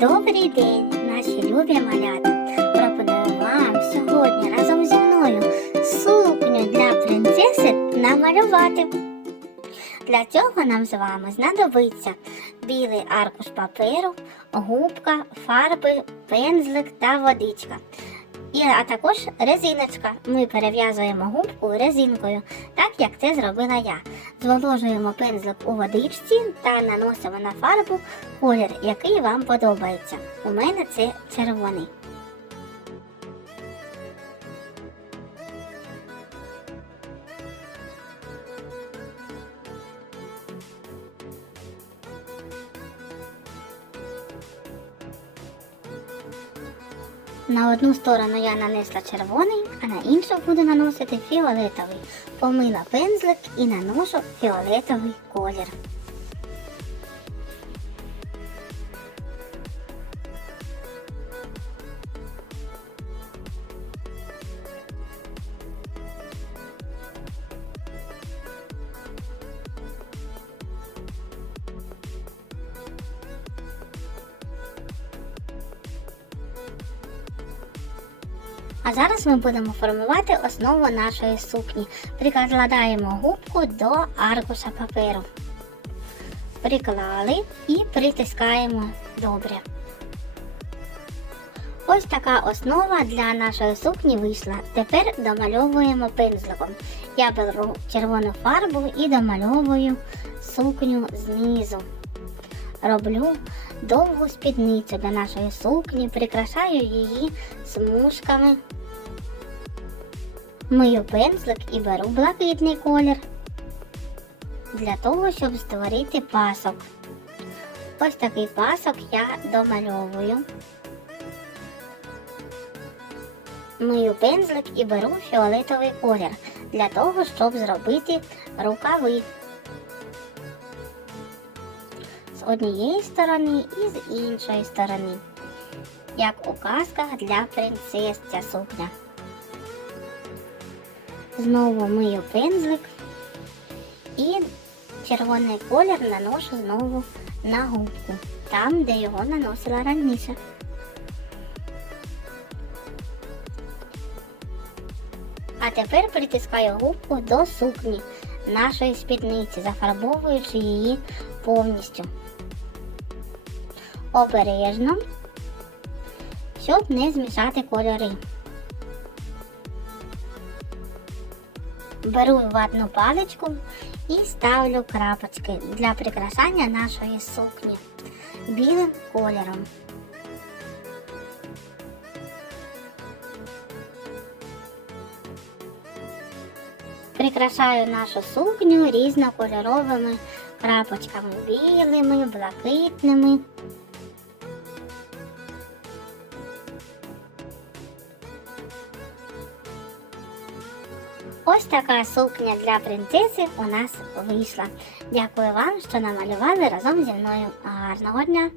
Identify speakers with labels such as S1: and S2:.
S1: Добрий день, наші любі малята. Пропоную вам сьогодні разом зі мною сукню для принцеси намалювати. Для цього нам з вами знадобиться білий аркуш паперу, губка, фарби, пензлик та водичка. І, а також резиночка. Ми перев'язуємо губку резинкою, так як це зробила я. Зволожуємо пензлик у водичці та наносимо на фарбу колір, який вам подобається. У мене це червоний. На одну сторону я нанесла червоний, а на іншу буду наносити фіолетовий. Помила пензлик і наношу фіолетовий колір. А зараз ми будемо формувати основу нашої сукні. Прикладаємо губку до аркуша паперу. Приклали і притискаємо добре. Ось така основа для нашої сукні вийшла. Тепер домальовуємо пензликом. Я беру червону фарбу і домальовую сукню знизу. Роблю довгу спідницю для нашої сукні, прикрашаю її смужками. Мию пензлик і беру блакитний колір для того, щоб створити пасок. Ось такий пасок я домальовую. Мию пензлик і беру фіолетовий колір для того, щоб зробити рукави однієї сторони і з іншої сторони, як у казках для принцес ця сукня. Знову мию пензлик і червоний колір наношу знову на губку, там, де його наносила раніше. А тепер притискаю губку до сукні нашої спідниці, зафарбовуючи її повністю. Обережно, щоб не змішати кольори. Беру ватну паличку і ставлю крапочки для прикрашання нашої сукні білим кольором. Прикрашаю нашу сукню різнокольоровими крапочками білими, блакитними. Ось така сукня для принцеси у нас вийшла. Дякую вам, що намалювали разом зі мною. Гарного дня!